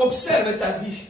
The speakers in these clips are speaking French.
Observe ta vie.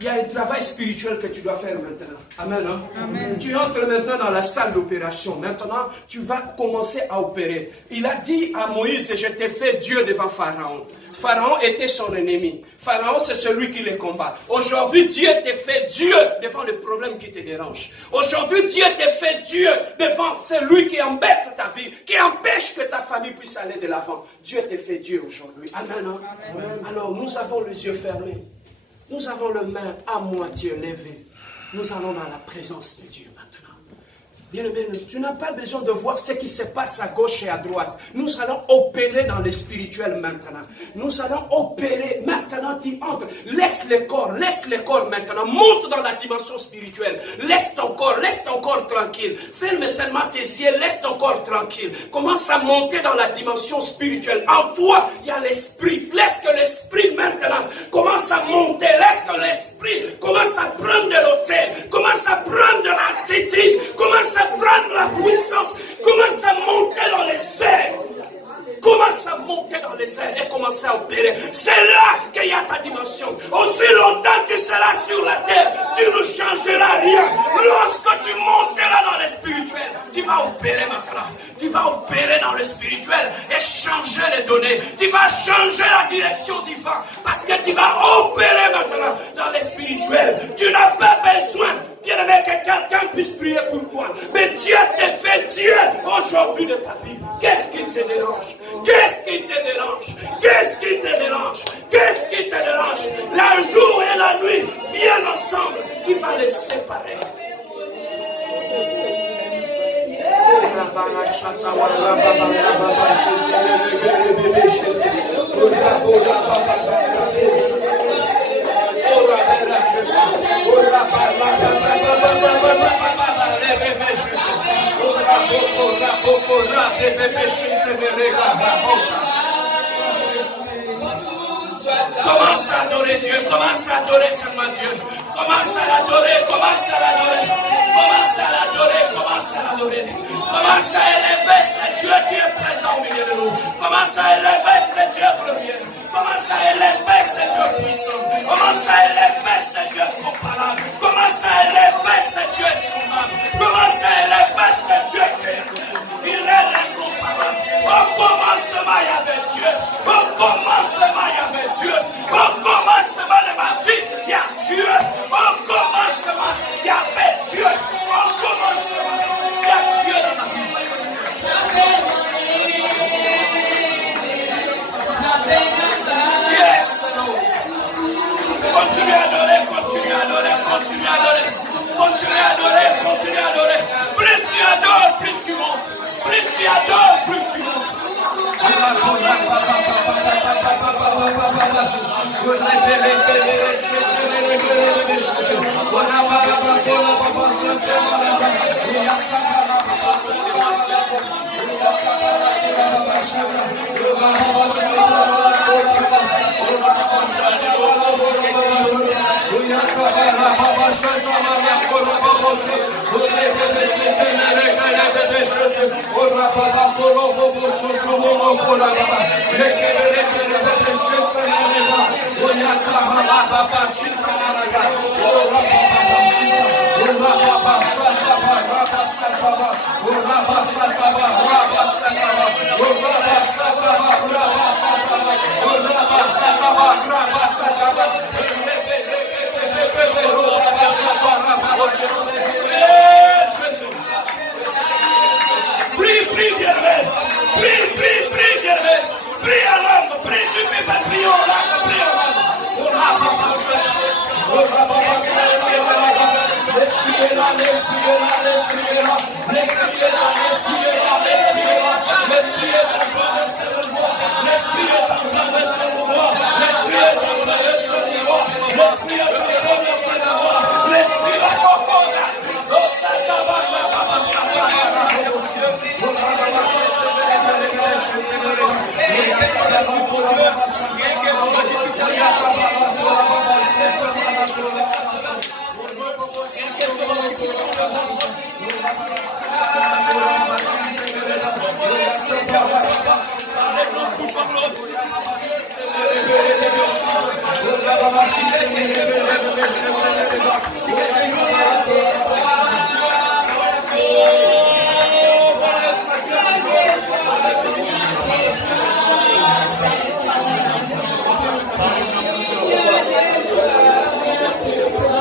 Il y a un travail spirituel que tu dois faire maintenant. Amen. Hein? Amen. Tu entres maintenant dans la salle d'opération. Maintenant, tu vas commencer à opérer. Il a dit à Moïse, je t'ai fait Dieu devant Pharaon. Pharaon était son ennemi. Pharaon, c'est celui qui les combat. Aujourd'hui, Dieu t'a fait Dieu devant le problème qui te dérange. Aujourd'hui, Dieu t'a fait Dieu devant celui qui embête ta vie, qui empêche que ta famille puisse aller de l'avant. Dieu t'a fait Dieu aujourd'hui. Amen. Hein? Amen. Alors, nous avons les yeux fermés. Nous avons les mains à moitié levées. Nous allons dans la présence de Dieu maintenant. Bien-aimé, tu n'as pas besoin de voir ce qui se passe à gauche et à droite. Nous allons opérer dans le spirituel maintenant. Nous allons opérer maintenant. Tu entres. Laisse le corps maintenant. Monte dans la dimension spirituelle. Laisse ton corps tranquille. Ferme seulement tes yeux, laisse ton corps tranquille. Commence à monter dans la dimension spirituelle. En toi, il y a l'esprit. Laisse que l'esprit maintenant commence à monter. Laisse que l'esprit commence à prendre de l'autel. Commence à prendre de l'altitude. Commence à prendre la puissance. Commence à monter dans les airs. Commence à monter dans les airs et commence à opérer. C'est là qu'il y a ta dimension. Aussi longtemps que tu seras sur la terre, tu ne changeras rien. Lorsque tu monteras dans le spirituel, tu vas opérer maintenant. Tu vas opérer dans le spirituel et changer les données. Tu vas changer la direction du vent parce que tu vas opérer maintenant dans le spirituel. Tu n'as pas besoin, bien-aimé, que quelqu'un puisse prier pour toi. Mais Dieu t'a fait Dieu aujourd'hui de ta vie. Qu'est-ce qui te dérange? Qu'est-ce qui te dérange? Qu'est-ce qui te dérange? Qu'est-ce qui te dérange? La jour et la nuit viennent ensemble. Tu vas les séparer. Commence à adorer Dieu, commence à adorer seulement Dieu. Commence à l'adorer, commence à l'adorer. Commence à l'adorer, commence à l'adorer. Commence à élever ce Dieu qui est présent au milieu de nous. Commence à élever ce Dieu glorieux. Commence à élever ce Dieu puissant. Commence à élever ce Dieu comparable. Commence à élever ce Dieu souverain. Commence à élever ce Dieu créateur. Il est incomparable. Au commencement, il y avait Dieu. Au commencement, il y avait Dieu. Au commencement de ma vie, il y a Dieu. Au commencement, il y avait Dieu. Au commencement, il y a Dieu dans ma vie. Yes, Lord. Continue à adorer, continue à adorer, continue à adorer. Continue à adorer, continue à adorer. Plus tu adores, plus tu montes. Plus tu adores, plus tu montes. Respirez-la, respirez-la, respirez-la, respirez-la, respirez-la, respirez-la.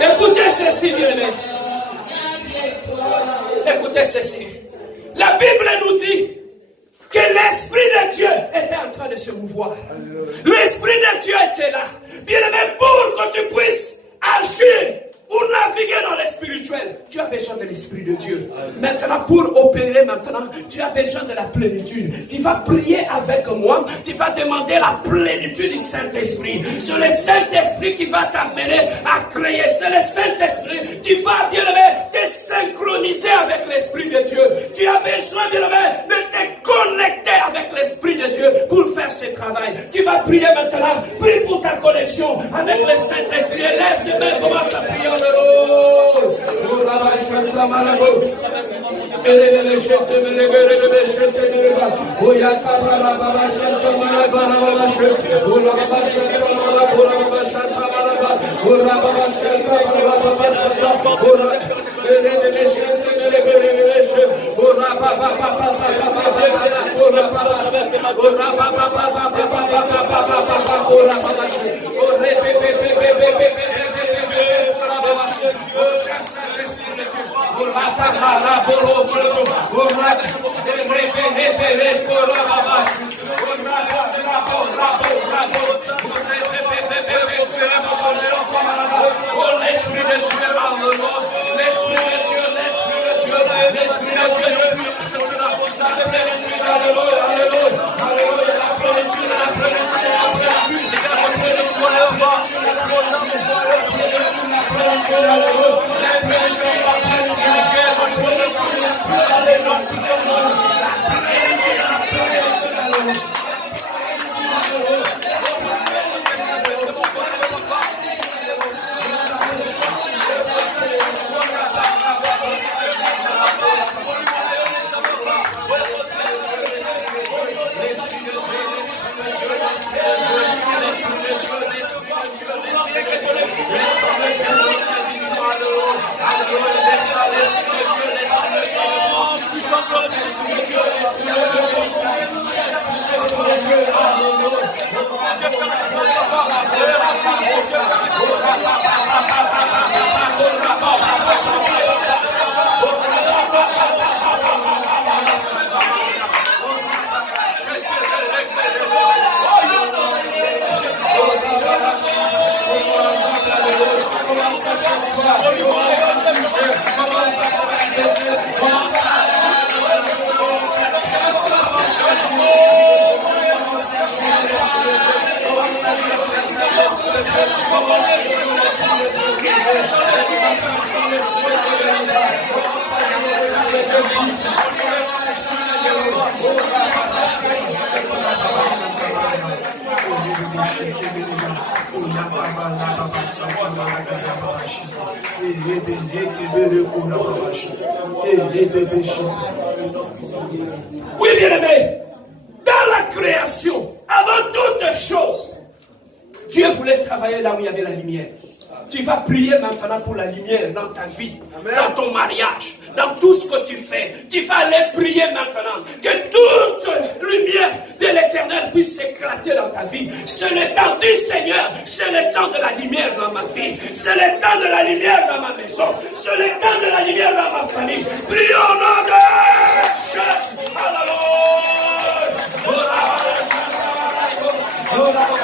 Écoutez ceci, bien-aimés. Écoutez ceci. La Bible nous dit que l'Esprit de Dieu était en train de se mouvoir. L'Esprit de Dieu était là. Bien-aimé, pour que tu puisses agir ou naviguer dans le spirituel, tu as besoin de l'Esprit de Dieu. Maintenant, pour opérer maintenant, tu as besoin de la plénitude. Tu vas prier avec moi, tu vas demander la plénitude du Saint-Esprit. C'est le Saint-Esprit qui va t'amener à créer. C'est le Saint-Esprit qui va, bien-aimé, te synchroniser avec l'Esprit de Dieu. Tu as besoin, bien-aimé, de te connecter avec l'Esprit de Dieu pour faire ce travail. Tu vas prier maintenant, prie pour ta connexion avec le Saint-Esprit. Lève tes mains, commence à prier. Oui, bien-aimé, dans la création, avant toutes choses, Dieu voulait travailler là où il y avait la lumière. Tu vas prier maintenant pour la lumière dans ta vie, dans ton mariage, dans tout ce que tu fais. Tu vas aller prier maintenant que toute lumière de l'Éternel puisse s'éclater dans ta vie. C'est le temps du Seigneur, c'est le temps de la lumière dans ma vie, c'est le temps de la lumière dans ma maison, c'est le temps de la lumière dans ma famille. Prions au nom de Jésus. Alléluia.